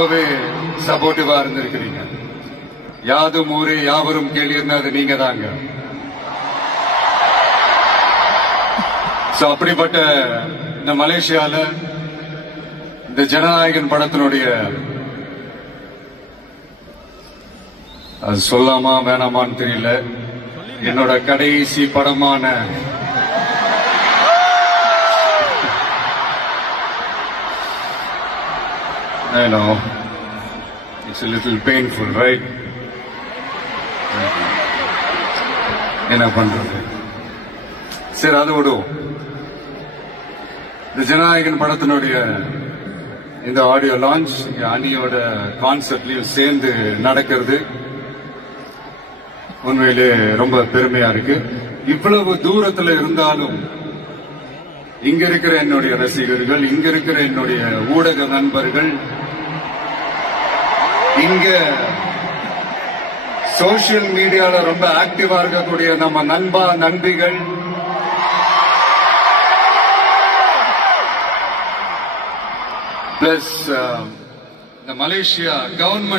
ரொம்பவே சப்போர்ட்டிவா இருந்திருக்கிறீங்க. யாதும் ஊரே யாவரும் கேள்வி அது நீங்க தாங்க. அப்படிப்பட்ட இந்த மலேசியால இந்த ஜனநாயகன் படத்தினுடைய அது சொல்லாமா வேணாமான்னு தெரியல, என்னோட கடைசி படமான I know it's a little painful, right? என்ன பண்றது, சரி அதை விடுவோம். இந்த ஜனநாயகன் படத்தினுடைய இந்த ஆடியோ லான்ச் அணியோட கான்செப்ட்லயும் சேர்ந்து நடக்கிறது உண்மையிலே ரொம்ப பெருமையா இருக்கு. இவ்வளவு தூரத்துல இருந்தாலும் இங்க இருக்கிற என்னுடைய ரசிகர்கள், இங்க இருக்கிற என்னுடைய ஊடக நண்பர்கள், இங்க சோசியல் மீடியால ரொம்ப ஆக்டிவா இருக்கக்கூடிய நம்ம நண்பிகள், பிளஸ் இந்த மலேசியா கவர்மெண்ட்